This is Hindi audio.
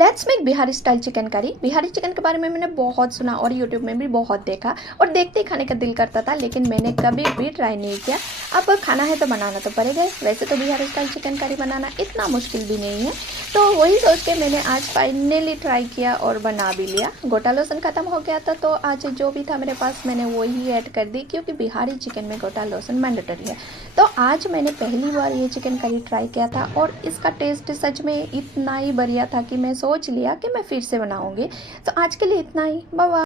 Let's make Bihari style chicken curry. Bihari chicken के बारे में मैंने बहुत सुना और यूट्यूब में भी बहुत देखा और देखते ही खाने का दिल करता था, लेकिन मैंने कभी भी ट्राई नहीं किया। अब खाना है तो बनाना तो पड़ेगा ही। वैसे तो बिहारी स्टाइल चिकन करी बनाना इतना मुश्किल भी नहीं है, तो वही सोच के मैंने आज फाइनली ट्राई किया और बना भी लिया। गोटा लहसुन ख़त्म हो गया था, तो आज जो भी था मेरे पास मैंने वही ऐड कर दी, क्योंकि बिहारी चिकन में गोटा लहसुन मैंडेटरी है। तो आज मैंने पहली बार ये चिकन करी ट्राई किया था और इसका टेस्ट सच में इतना ही बढ़िया था कि मैं सोच लिया कि मैं फिर से बनाऊंगी। तो आज के लिए इतना ही। Bye bye.